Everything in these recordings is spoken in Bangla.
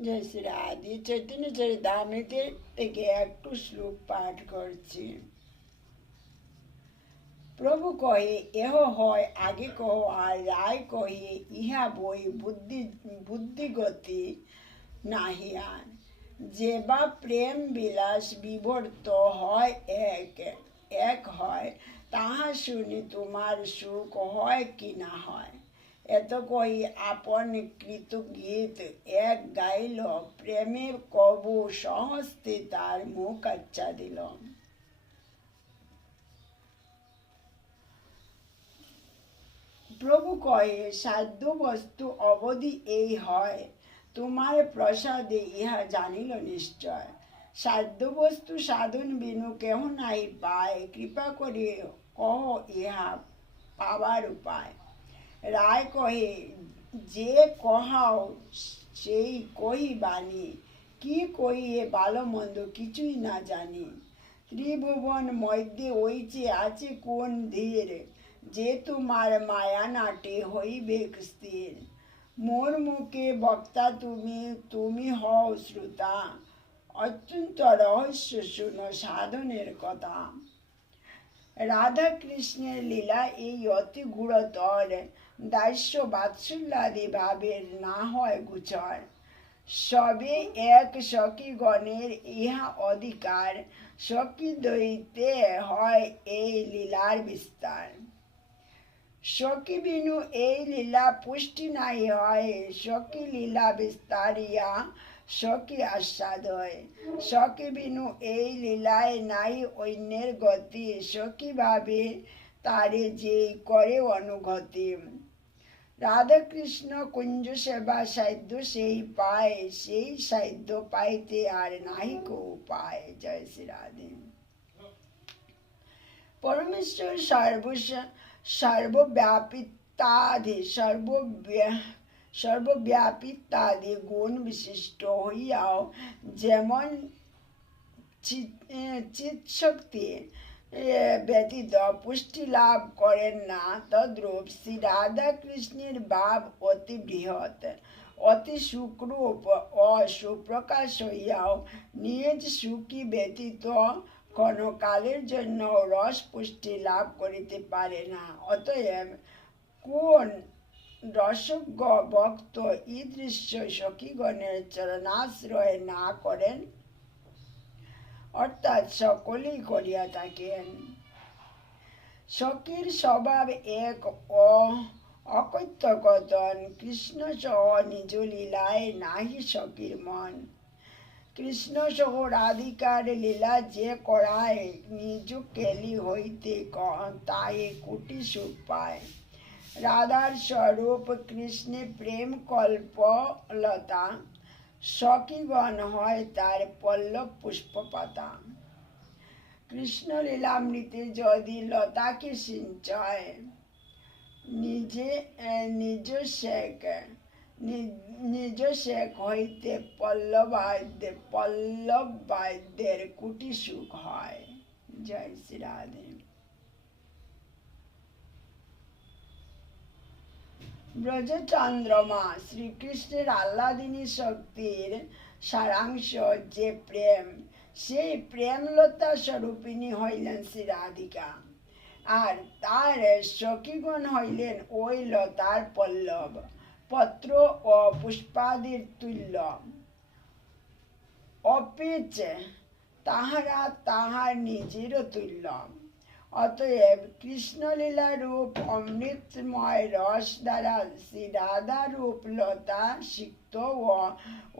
জয় শ্রী আদি চৈতন্য চরিতামৃতে থেকে একটু শ্লোক পাঠ করছি। প্রভু কহে, এহ হয়, আগে কহ আর রায় কহে, ইহা বই বুদ্ধি, বুদ্ধিগতি নাহিয়ান যে বা প্রেম বিলাস বিবর্ত হয় এক এক হয়, তাহা শুনি তোমার সুখ হয় কি না হয়। এত কই আপন কৃত গীত, এক গাইল, প্রেমের কবু সহস্তে তার মুখ আচ্ছা দিল। প্রভু কয়ে, সাধ্য বস্তু অবধি এই হয়, তোমার প্রসাদে ইহা জানিল নিশ্চয়। সাধ্য বস্তু সাধন বিনু কেহ নাই পায়, কৃপা করে কহ ইহা পাবার উপায়। রায় কহে, যে কহাও সেই কহি বাণী কি কহিয়ে ভালো মন্দ কিছুই না জানি। ত্রিভুবন মধ্যে ওইচে আছে কোন ধীর, যে তোমার মায়া নাটে হইবে স্থির। মোর মুখে বক্তা তুমি তুমি হও শ্রোতা, অত্যন্ত রহস্য শুনো সাধনের কথা। রাধা কৃষ্ণের লীলা এই অতি গুড়তর দাস্য বাৎসল্যাদি ভাবের না হয় গুচর। সবে এক সখী গণের ইহা অধিকার সখী দইতে হয় এই লীলার বিস্তার। সখী বিনু এই লীলা পুষ্টি নাই হয় সখী লীলা বিস্তারিয়া সখী আস্বাদ হয়। সখী বিনু এই লীলায় নাই অন্যের গতি সখী ভাবে তারে যে করে অনুগতি। রাধাকৃষ্ণ কুঞ্জ সেবা সাধ্য সেই পায়, সেই সাধ্য পাইতে আর নাহি কো উপায়। জয় শ্রী রাধে। পরমেশ্বর সর্বস সর্বব্যাপিতাধি সর্বব্যা সর্বব্যাপিতাদি গুণ বিশিষ্ট হইয়াও যেমন চিৎ শক্তি ব্যতীত পুষ্টি লাভ করেন না। তদ্রূপ শ্রী রাধা কৃষ্ণের ভাব অতি বৃহৎ। অতি সুখরূপ ও সুপ্রকাশ হইয়াও নিজ সুখী ব্যতীত কোনো কালের জন্য রস পুষ্টি লাভ করিতে পারে না। অতএব কোন রসজ্ঞ ভক্ত ঈদৃশ্য সখীগণের চরণাশ্রয় না করেন? অর্থাৎ সকলেই করিয়া থাকেন। সখীর স্বভাব এক ও অকথ্য কথন কৃষ্ণ সহ নিজ লীলায় নাহি সখীর মন। কৃষ্ণ সহ রাধিকার লীলা যে করায়, নিজ কেলি হইতে তাই কুটি সুখ পায়। রাধার স্বরূপ কৃষ্ণে প্রেম কল্প লতা সখীগণ হয় তার পল্লব পুষ্পপাতা কৃষ্ণ লীলামৃতে যদি লতাকে সিঞ্চয়, নিজে নিজ শেখ নিজ শেখ হইতে পল্লবাদ্যে পল্লব বাদ্যের কুটি সুখ হয়। জয় শ্রী রাধে। ব্রজচন্দ্রমা, শ্রীকৃষ্ণের আহ্লাদিনী শক্তির সারাংশ যে প্রেম, সেই প্রেমলতা স্বরূপিণী হইলেন শ্রী রাধিকা। আর তার সখীগণ হইলেন ওই লতার পল্লব, পত্র ও পুষ্পাদির তুল্য। অপিচ তাহারা তাহার নিজেরও তুল্য। অতএব কৃষ্ণলীলা রূপ অমৃতময় রস দ্বারা শ্রী রাধা রূপ লতা সিক্ত ও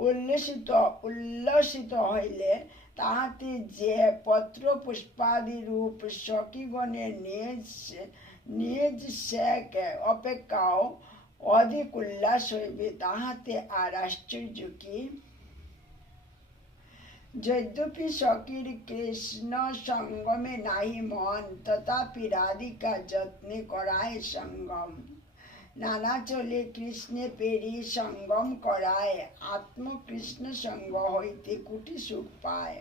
উল্লসিত উল্লসিত হইলে তাহাতে যে পত্র পুষ্পাদি রূপ সখীগণের নিজ নিজ শেখ অপেক্ষাও অধিক উল্লাস হইবে, তাহাতে আর আশ্চর্য কি? যদ্যপি সখীর কৃষ্ণ সঙ্গমে নাহি মন তথাপি রাধিকা যত্নে করায় সঙ্গম নানা চলে কৃষ্ণে পেরি সঙ্গম করায় আত্মকৃষ্ণ সঙ্গ হইতে কুটি সুখ পায়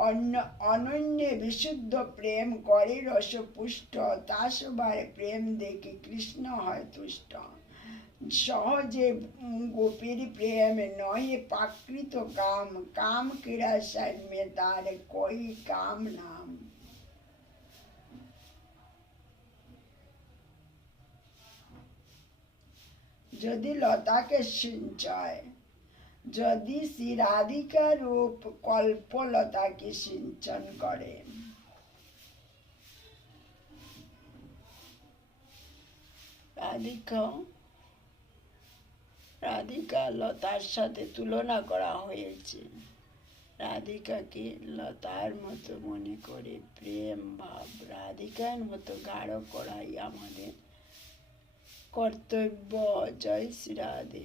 অন্য অনন্যে বিশুদ্ধ প্রেম করে রসপুষ্ট তা সবার প্রেম দেখে কৃষ্ণ হয় তুষ্ট সহজে গোপীর প্রেম নহে প্রাকৃত কাম কাম ক্রীড়া সাম্যে তার কই কাম নাম। যদি লতাকে সিঞ্চয়, যদি শ্রী রাধিকা রূপ কল্পলতাকে সিঞ্চন করে। রাধিকা রাধিকা লতার সাথে তুলনা করা হয়েছে। রাধিকাকে লতার মতো মনে করে প্রেম ভাব, রাধিকার মতো গাঢ় করাই আমাদের কর্তব্য। জয় শ্রী রাধে।